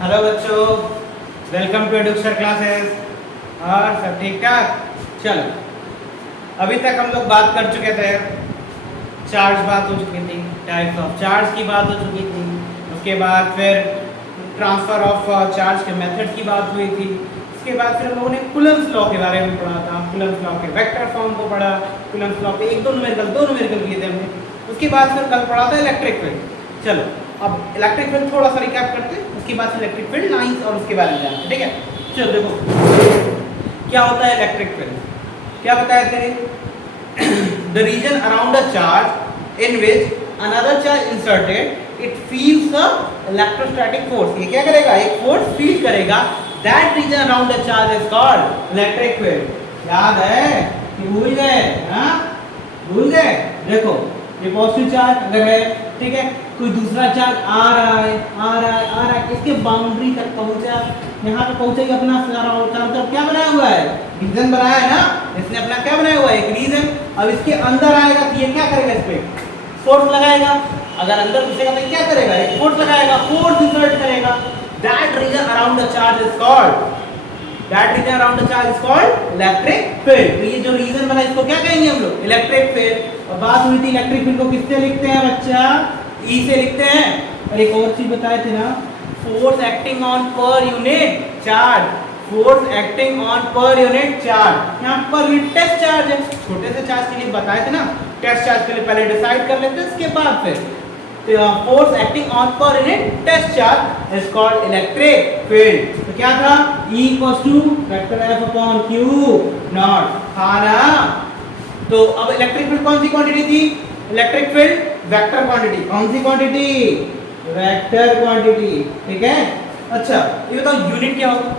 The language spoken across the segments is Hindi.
हेलो बच्चों, वेलकम टू एडुकेशन क्लासेस। और सब ठीक ठाक? चलो, अभी तक हम लोग बात कर चुके थे, चार्ज बात हो चुकी थी, टाइप्स ऑफ चार्ज की बात हो चुकी थी। उसके बाद फिर ट्रांसफ़र ऑफ चार्ज के मेथड की बात हुई थी। उसके बाद फिर हम लोगों ने कूलम्ब्स लॉ के बारे में पढ़ा था, कूलम्ब्स लॉ के वेक्टर फॉर्म को पढ़ा, कूलम्ब्स लॉ के दो न्यूमेरिकल किए थे हमने। उसके बाद फिर कल पढ़ा था इलेक्ट्रिक फील्ड। चलो, अब इलेक्ट्रिक फील्ड थोड़ा सा रिकैप करते हैं, उसके बाद इलेक्ट्रिक फील्ड लाइंस और उसके बारे में जानते हैं। ठीक है, चलो देखो क्या होता है इलेक्ट्रिक फील्ड। क्या बताया थे? The region around a charge in which another charge inserted it feels the electrostatic force. ये क्या करेगा? एक फोर्स फील करेगा। That region around the charge is called electric field. याद है कि भूल गए? हाँ, भूल गए? देखो, ये पॉजिटिव चार्ज अगर है, ठीक है, कोई दूसरा चार्ज आ रहा है, इसके बाउंड्री तक पहुंचा, यहाँ पे पहुंचा ही अपना चारों क्या बनाया हुआ है? रीजन बनाया है ना, इसने अपना क्या बनाया हुआ है? एक रीजन। अब इसके अंदर आएगा तो ये क्या करेगा? इस पे फोर्स लगाएगा। अगर अंदर घुसेगा तो क्या करेगा? एक फोर्स लगाएगा, फोर्स इंसर्ट करेगा। That region around the charge is called electric field. तो ये जो रीजन बना इसको क्या कहेंगे हम लोग? Electric field. और बात हुई थी इलेक्ट्रिक फील्ड को किससे लिखते हैं बच्चा? ई से लिखते हैं। और एक और चीज बताए थे ना, force acting on per unit charge. Force acting on per unit charge. यहाँ पर ये टेस्ट चार्ज है, छोटे से चार्ज के लिए बताए थे ना। टेस्ट चार्ज के लिए पहले डिसाइड कर लेते हैं, उसके बाद फिर force acting on per unit test charge is called electric field. तो क्या था? E equals to vector F upon Q naught था ना। तो अब इलेक्ट्रिक फील्ड कौन सी क्वांटिटी थी? Electric field vector quantity. कौन सी क्वांटिटी? Vector quantity. ठीक है, अच्छा ये बताओ यूनिट क्या होगा?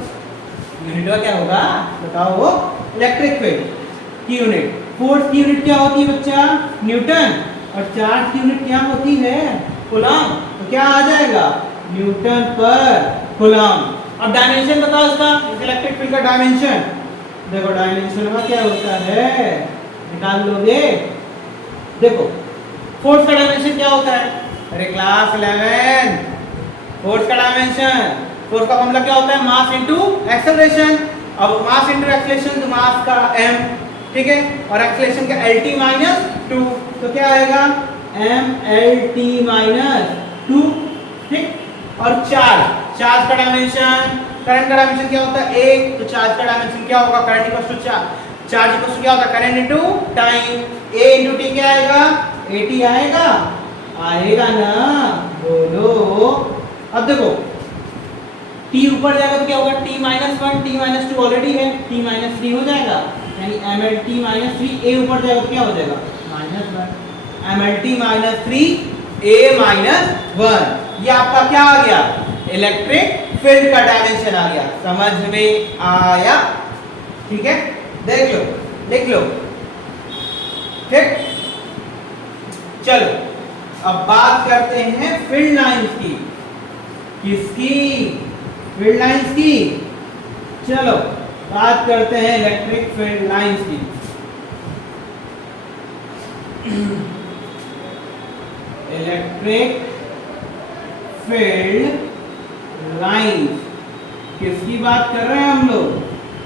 यूनिट का क्या होगा बताओ? इलेक्ट्रिक फील्ड की यूनिट, फोर्स की यूनिट क्या होती है बच्चा? न्यूटन। और चार्ज की यूनिट क्या होती है? कूलम। तो क्या आ जाएगा? न्यूटन पर कूलम। अब डायमेंशन बताओ इसका, इलेक्ट्रिक फील्ड का डायमेंशन। देखो डायमेंशन का क्या होता है, निकाल लोगे। देखो फोर्स का डायमेंशन क्या होता है? अरे क्लास 11, फोर्स का डायमेंशन, फोर्स का फॉर्मूला क्या होता है? Mass into acceleration. अब मास इनटू एक्सेलरेशन, तो मास का m, ठीक है, और एक्सेलरेशन का lt माइनस 2, तो क्या आएगा? mlt minus 2। ठीक, और चार्ज का डायमेंशन, करंट का डायमेंशन क्या होता है? 1, तो चार्ज का डायमेंशन क्या होगा? Current equals to charge equals to क्या होता है? Current into time. a into t क्या आएगा? at आएगा ना, बोलो। अब देखो t ऊपर जाएगा तो क्या होगा? t minus 1, t minus 2 already है, t माइनस 3 हो जाएगा, यानी mlt माइनस 3। a ऊपर जाएगा तो क्या हो जाएगा? Minus 1, mlt minus 3 a minus 1। ये आपका क्या आ गया? इलेक्ट्रिक फील्ड का डायमेंशन आ गया। समझ में आया? ठीक है, देख लो, लिख लो। ठीक, चलो अब बात करते हैं फील्ड लाइंस की। किसकी? फील्ड लाइंस की। चलो बात करते हैं इलेक्ट्रिक फील्ड लाइंस की। इलेक्ट्रिक फील्ड लाइंस किसकी बात कर रहे हैं हम लोग?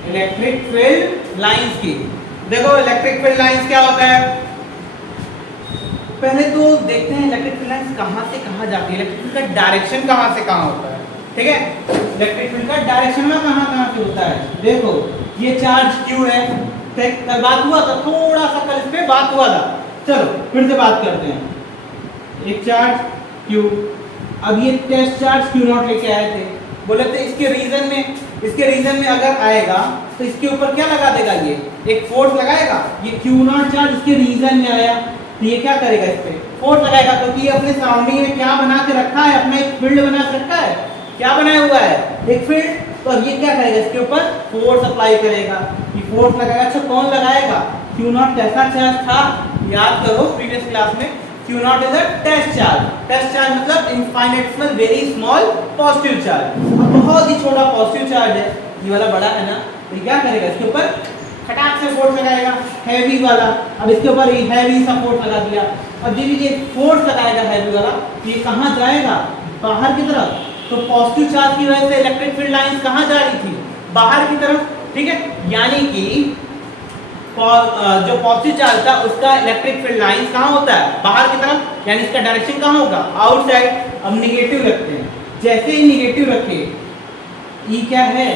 इलेक्ट्रिक फील्ड लाइंस की। देखो इलेक्ट्रिक फील्ड लाइंस क्या होता है, पहले तो देखते हैं इलेक्ट्रिक फील्ड लाइंस कहां से कहां जाती है, इलेक्ट्रिक फील्ड का डायरेक्शन कहां से कहां होता है। ठीक है, इलेक्ट्रिक फील्ड का डायरेक्शन में कहां से होता है। देखो ये चार्ज Q है, ठीक, कल बात हुआ था, थोड़ा सा कल इस पे बात हुआ था। चलो फिर से बात करते हैं। एक चार्ज Q, अब ये टेस्ट चार्ज Q नॉट लेके आए थे, बोले थे इसके रीजन में अगर आएगा तो इसके ऊपर क्या लगा देगा? ये एक फोर्स लगाएगा। ये Q नॉट चार्ज इसके रीजन में आया तो ये क्या करेगा? इस पे फोर्स लगाएगा, क्योंकि ये अपने सराउंडिंग में क्या बना के रखा है? अपना एक फील्ड बना के रखा है। क्या बनाया हुआ है? एक फील्ड। तो अब ये क्या करेगा? इसके ऊपर फोर्स अप्लाई करेगा। ये फोर्स लगाएगा। अच्छा कौन लगाएगा? Q नॉट कैसा चार्ज था? याद करो प्रीवियस क्लास में, Q naught is a test charge. Test charge मतलब infinitesimal very small positive charge. बहुत ही छोटा पॉजिटिव चार्ज है, ये वाला बड़ा है ना, तो क्या करेगा? इसके ऊपर खटाक से फोर्स लगाएगा, हैवी वाला। अब इसके ऊपर ये हैवी सा फोर्स लगा दिया। अब जब ये फोर्स लगाएगा हैवी वाला, ये कहाँ जाएगा? बाहर की तरफ, तो पॉजिटिव चार्ज की वजह से इलेक्ट्रिक फील्ड लाइंस कहाँ जा रही थी, बाहर की तरफ, ठीक है। यानी कि जो पॉजिटिव चार्ज था उसका इलेक्ट्रिक फील्ड लाइंस कहाँ होता है, बाहर की तरफ, यानी इसका डायरेक्शन कहाँ होगा, आउटसाइड। अब निगेटिव रखते हैं, जैसे ही निगेटिव रखे, ई क्या है,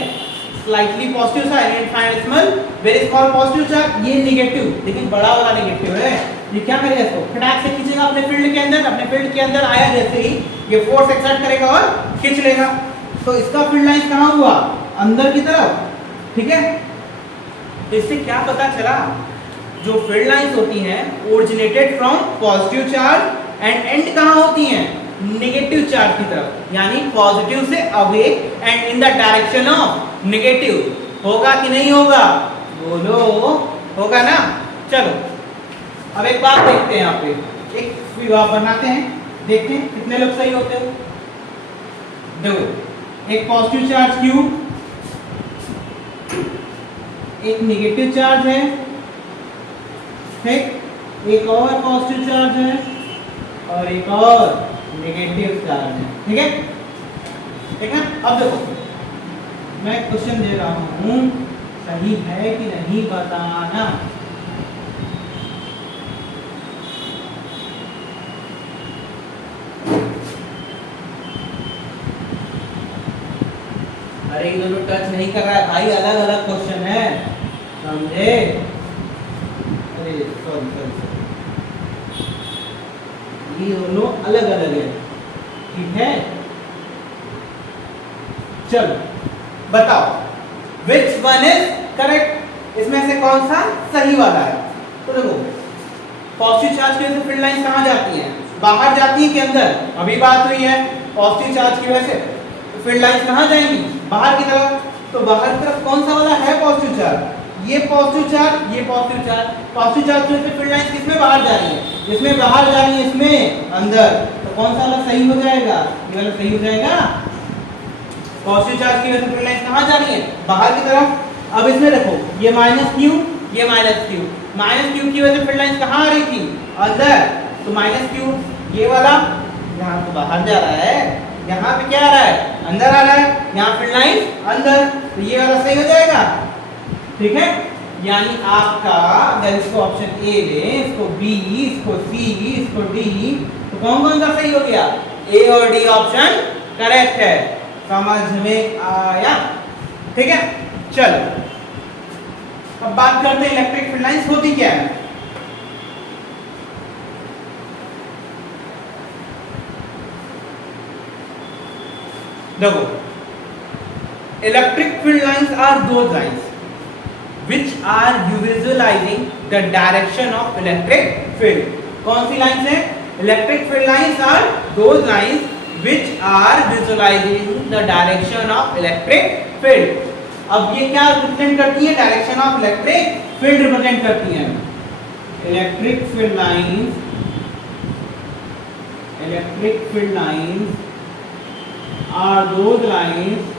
slightly positive sign, find small very small positive charge, ये निगेटिव, लेकिन बड़ा वाला निगेटिव है। ये क्या करेगा, इसको फटाक से खींचेगा अपने फील्ड के अंदर, अपने फील्ड के अंदर आया जैसे ही ये फोर्स एक्सर्ट करेगा और खींच लेगा। तो इसका फील्ड लाइन कहाँ हुआ, अंदर की तरफ, ठीक है। तो इससे क्या पता चला, जो फील्ड लाइंस होती हैं originated from positive charge and and कहाँ होती हैं, नेगेटिव चार्ज की तरफ, यानी पॉजिटिव से away and in the direction of negative. होगा कि नहीं होगा, बोलो, होगा ना। चलो अब एक बात देखते हैं, यहाँ पे एक विवाह बनाते हैं, देखते हैं कितने लोग सही होते हो। देखो, एक पॉजिटिव चार्ज Q, एक नेगेटिव चार्ज है, ठीक, एक और पॉजिटिव चार्ज है और एक और नेगेटिव चार्ज है, ठीक है, ठीक है। अब देखो, मैं क्वेश्चन दे रहा हूं, सही है कि नहीं बताना। अरे ये दोनों टच नहीं कर रहा है भाई, अलग अलग क्वेश्चन है, समझे। अरे सॉरी सॉरी सॉरी, ये दोनों अलग अलग है, ठीक है। चलो बताओ, विच वन इज करेक्ट, इसमें से कौन सा सही वाला है। तो देखो, पॉजिटिव चार्ज की वजह से फील्ड लाइन कहाँ जाती है, बाहर जाती है कि अंदर, अभी बात हुई है पॉजिटिव चार्ज की वजह से फील्ड लाइंस कहाँ जाएंगी, बाहर की तरफ। तो बाहर की तरफ कौन सा वाला है पॉजिटिव चार्ज, ये पॉजिटिव चार्ज, ये पॉजिटिव चार्ज। पॉजिटिव चार्ज से फील्ड लाइंस किसमें बाहर जा रही है, इसमें बाहर जा रही है, इसमें अंदर। तो कौन सा वाला सही हो जाएगा, ये वाला सही हो जाएगा। पॉजिटिव चार्ज की वजह से फील्ड लाइंस कहाँ जा रही है, बाहर की तरफ। अब इसमें देखो, ये माइनस क्यू, ये माइनस क्यू, माइनस क्यू की वजह से फील्ड लाइंस कहाँ आ रही थी, अंदर। तो माइनस क्यू, ये वाला यहाँ तो बाहर जा रहा है, यहाँ पे क्या आ रहा है, अंदर आ रहा है, यहाँ फील्ड लाइन अंदर। तो ये वाला सही हो जाएगा, ठीक है। यानी आपका अगर इसको ऑप्शन ए ले, इसको बी, इसको सी, इसको डी, तो कौन कौन सा सही हो गया, ए और डी ऑप्शन करेक्ट है। समझ में आया, ठीक है। चलो अब बात करते हैं इलेक्ट्रिक फील्ड लाइंस होती क्या है। देखो, electric field lines are those lines which are visualizing the direction of electric field। कौन सी लाइंस है, electric field lines are those lines which are visualizing the direction of electric field। अब ये क्या रिप्रेजेंट करती है, direction of electric field represent करती है। Electric field lines, electric field lines are those lines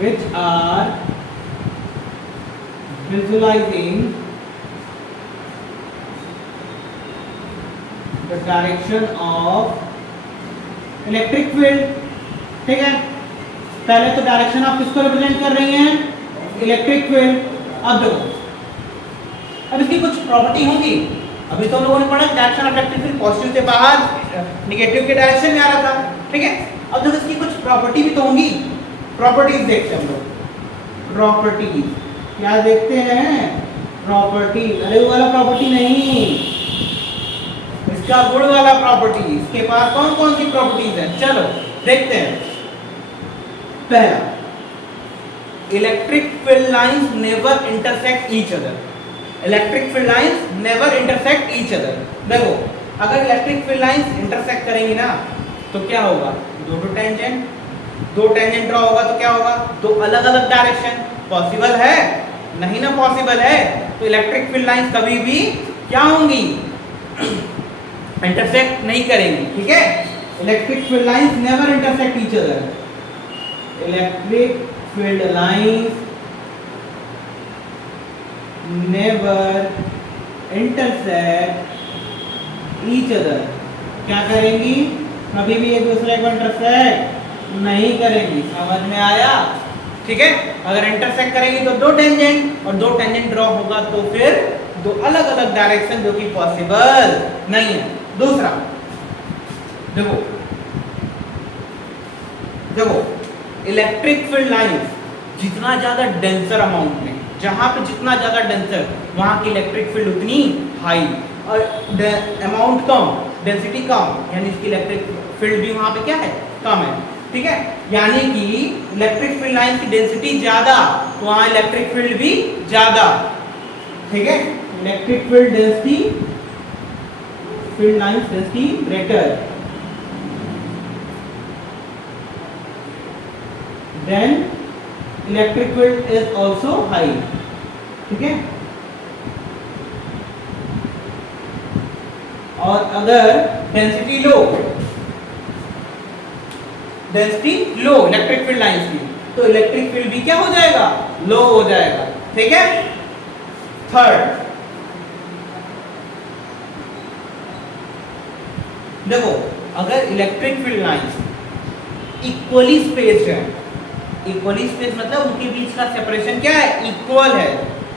which are visualizing the direction of electric field, ठीक है। पहले तो डायरेक्शन ऑफ किसको रिप्रेजेंट कर रही हैं, इलेक्ट्रिक फील्ड। अब देखो, अब इसकी कुछ प्रॉपर्टी होंगी, अभी तो हम लोगों ने पढ़ा direction of electric field positive से बाहर, नेगेटिव के डायरेक्शन में आ रहा था, ठीक है। अब देखो इसकी कुछ प्रॉपर्टी भी तो होंगी, प्रॉपर्टीज देखते हैं हम लोग। प्रॉपर्टीज क्या देखते हैं, प्रॉपर्टी, अरे वो वाला प्रॉपर्टी नहीं, इसका गुण वाला प्रॉपर्टी, इसके पास कौन कौन सी प्रॉपर्टीज है, चलो देखते हैं। पहला, electric field lines never intersect each other. Electric field lines never intersect each other. देखो, अगर इलेक्ट्रिक फील्ड लाइंस इंटरसेक्ट करेंगी ना तो क्या होगा, दो टेंजेंट ड्रॉ होगा तो क्या होगा, दो अलग अलग डायरेक्शन। पॉसिबल है, नहीं ना पॉसिबल है। तो इलेक्ट्रिक फील्ड लाइंस कभी भी क्या होंगी, इंटरसेक्ट नहीं करेंगी, ठीक है। Electric field lines never intersect each other. Electric field lines never intersect each other, क्या करेंगी? कभी भी एक दूसरे को इंटरसेक्ट नहीं करेंगी। समझ में आया? ठीक है, अगर इंटरसेक्ट करेंगी तो दो टेंजेंट, और दो टेंजेंट ड्रॉ होगा तो फिर दो अलग अलग डायरेक्शन, जो कि पॉसिबल नहीं है। दूसरा देखो, इलेक्ट्रिक फील्ड लाइंस जितना ज्यादा डेंसर अमाउंट में, जहां पे जितना ज्यादा डेंसर वहां की इलेक्ट्रिक फील्ड उतनी हाई, और अमाउंट कम, डेंसिटी कम, यानी इसकी इलेक्ट्रिक फील्ड भी वहां पे क्या है? कम है। ठीक है, यानी कि इलेक्ट्रिक फील्ड लाइन की डेंसिटी ज्यादा तो वहां इलेक्ट्रिक फील्ड भी ज्यादा। ठीक है, electric field density, field lines density greater than electric field is also high. ठीक है, और अगर डेंसिटी लो इलेक्ट्रिक फील्ड लाइंस की, तो इलेक्ट्रिक फील्ड भी क्या हो जाएगा? लो हो जाएगा। ठीक है, थर्ड देखो, अगर electric field lines equally spaced है, इक्वली स्पेस मतलब उनके बीच का सेपरेशन क्या है? इक्वल है।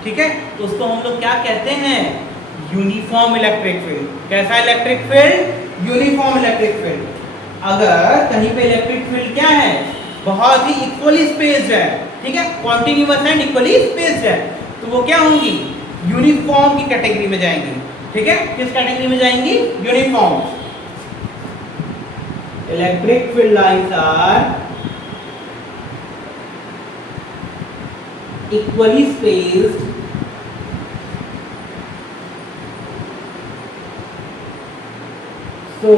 ठीक है, तो उसको हम लोग क्या कहते हैं? Uniform electric field. कैसा electric field? Uniform electric field. अगर कहीं पे इलेक्ट्रिक फील्ड क्या है? बहुत ही इक्वली स्पेस्ड है, ठीक है, कॉन्टिन्यूअस एंड इक्वली स्पेस्ड है, तो वो क्या होंगी? यूनिफॉर्म की कैटेगरी में जाएंगी। ठीक है, किस कैटेगरी में जाएंगी? Uniform. Electric field lines are equally spaced so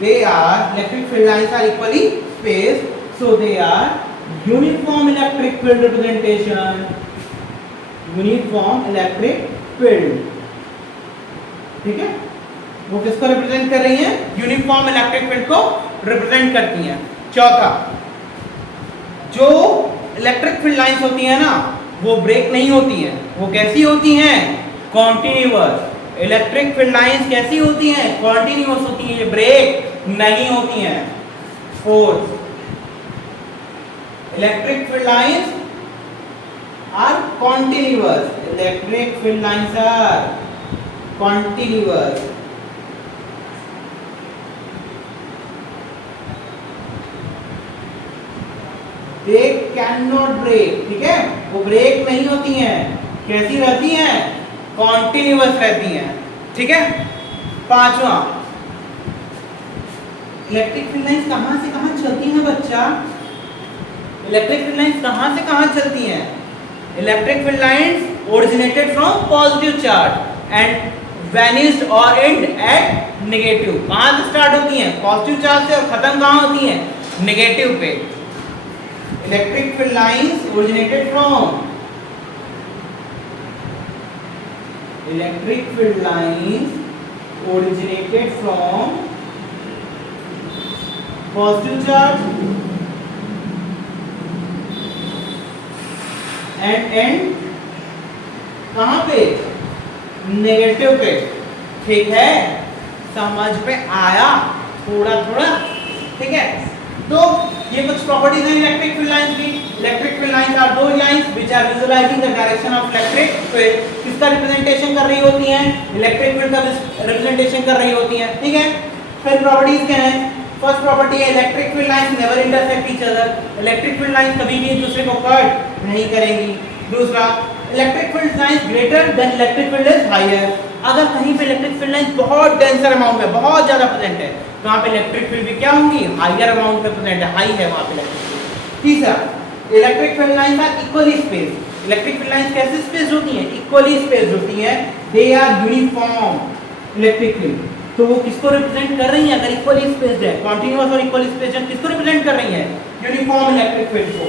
they are, electric field lines are equally spaced so they are uniform electric field representation, uniform electric field। ठीक है, वो किसको रिप्रेजेंट कर रही हैं? यूनिफॉर्म इलेक्ट्रिक फील्ड को रिप्रेजेंट करती हैं। चौथा, जो इलेक्ट्रिक फील्ड लाइंस होती है ना, वो ब्रेक नहीं होती हैं। वो कैसी होती हैं? कॉन्टिन्यूअस। इलेक्ट्रिक फील्ड लाइंस कैसी होती हैं? कॉन्टिन्यूअस होती हैं, ब्रेक नहीं होती हैं। Fourth, electric field lines are continuous. Electric field lines are continuous. They can not break. ठीक है, वो ब्रेक नहीं होती हैं। कैसी रहती हैं? कॉन्टिन्यूअस रहती हैं। ठीक है, पांचवा, इलेक्ट्रिक फील्ड लाइंस कहां से कहां चलती हैं बच्चा? इलेक्ट्रिक फील्ड लाइंस कहां से कहां चलती हैं? Electric field lines originated from positive charge and vanished और एंड एट नेगेटिव। कहां से स्टार्ट होती हैं? पॉजिटिव चार्ज से, और खत्म कहां होती हैं? नेगेटिव पे। Electric field lines originated from positive charge and end कहाँ पे? नेगेटिव पे। ठीक है, समझ में आया थोड़ा थोड़ा? ठीक है, तो ये कुछ प्रॉपर्टीज हैं इलेक्ट्रिक फील्ड लाइंस की। इलेक्ट्रिक फील्ड लाइंस आर दो lines which are visualising the direction of electric field. किसका रिप्रेजेंटेशन कर रही होती हैं? इलेक्ट्रिक फील्ड का रिप्रेजेंटेशन कर रही होती हैं। ठीक है, फिर प्रॉपर्टीज क्या हैं? फर्स्ट प्रॉपर्टी है electric field lines never intersect each other. Electric field lines कभी भी एक दूसरे को कट नहीं करेंगी। दूसरा, electric field lines greater than electric field is higher. अगर कहीं पे इलेक्ट्रिक फील्ड लाइंस बहुत डेंसर अमाउंट में, बहुत ज्यादा प्रेजेंट है, तो वहां पे इलेक्ट्रिक फील्ड भी क्या होंगी? हायर अमाउंट में प्रेजेंट है, हाई है वहां पे इलेक्ट्रिक फील्ड। तीसरा, electric field lines are equally spaced. Electric field lines कैसे स्पेस्ड होती हैं? इक्वली स्पेस्ड होती हैं। They are uniform electric field. तो वो किसको रिप्रेजेंट कर रही हैं? अगर इक्वली स्पेस्ड है, कॉन्टिन्यूअस और इक्वली स्पेस्ड, किसको रिप्रेजेंट कर रही हैं? यूनिफॉर्म इलेक्ट्रिक फील्ड को।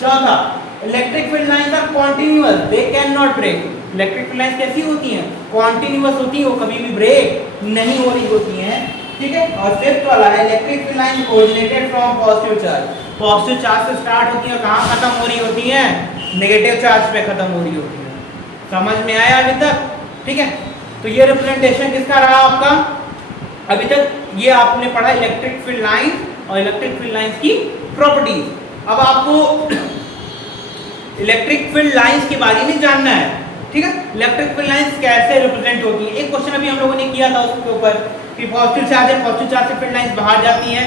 चौथा, electric field lines are continuous, they can not break. Electric field lines कैसी होती हैं? कॉन्टिन्यूअस होती हैं, वो कभी भी ब्रेक नहीं हो रही होती हैं। ठीक है, और फिफ्थ वाला है electric field lines originated from positive charge. Positive charge से स्टार्ट होती है, कहां खत्म हो रही होती हैं? नेगेटिव चार्ज पे खत्म हो रही होती है। समझ में आया अभी तक? ठीक है, तो ये रिप्रेजेंटेशन किसका रहा आपका? अभी तक ये आपने पढ़ा इलेक्ट्रिक फील्ड लाइन और इलेक्ट्रिक फील्ड लाइंस की प्रॉपर्टीज। अब आपको इलेक्ट्रिक फील्ड लाइंस के बारे में जानना है, ठीक है? इलेक्ट्रिक फील्ड लाइंस कैसे रिप्रेजेंट होती है? एक क्वेश्चन अभी हम लोगों ने किया था उसके ऊपर कि पॉजिटिव चार्ज है, पॉजिटिव चार्ज से फील्ड लाइंस बाहर जाती हैं,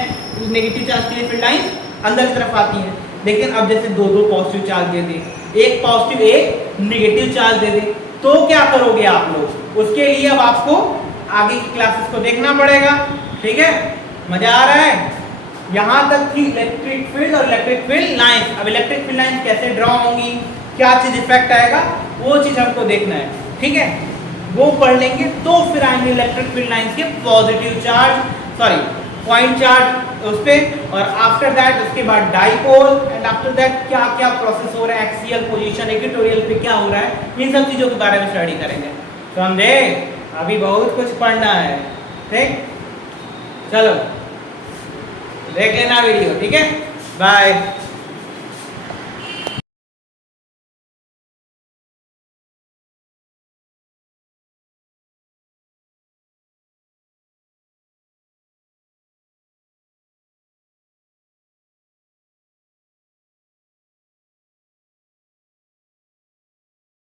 नेगेटिव चार्ज के लिए फील्ड लाइंस अंदर की तरफ आती हैं। लेकिन अब जैसे दो दो पॉजिटिव चार्ज दे दे, एक पॉजिटिव एक नेगेटिव चार्ज दे दे, तो क्या करोगे आप लोग? उसके लिए अब आपको आगे की क्लासेस को देखना पड़ेगा, ठीक है? मजा आ रहा है? यहां तक थी इलेक्ट्रिक फील्ड और इलेक्ट्रिक फील्ड लाइंस। अब इलेक्ट्रिक फील्ड लाइंस कैसे ड्रॉ होंगी, क्या चीज इफेक्ट आएगा, वो चीज हमको देखना है, ठीक है? वो पढ़ लेंगे तो फिर आएंगे इलेक्ट्रिक फील्ड लाइंस के positive charge, sorry point charge उस पे, और आफ्टर दैट उसके बाद डाइपोल, एंड आफ्टर दैट क्या क्या प्रोसेस हो रहा है, एक्सियल पोजीशन, इक्वेटोरियल पे क्या हो रहा है, इन सब चीजों के बारे में स्टडी करेंगे। समझे? अभी बहुत कुछ पढ़ना है, ठीक? चलो देख लेना वीडियो, ठीक है? बाय।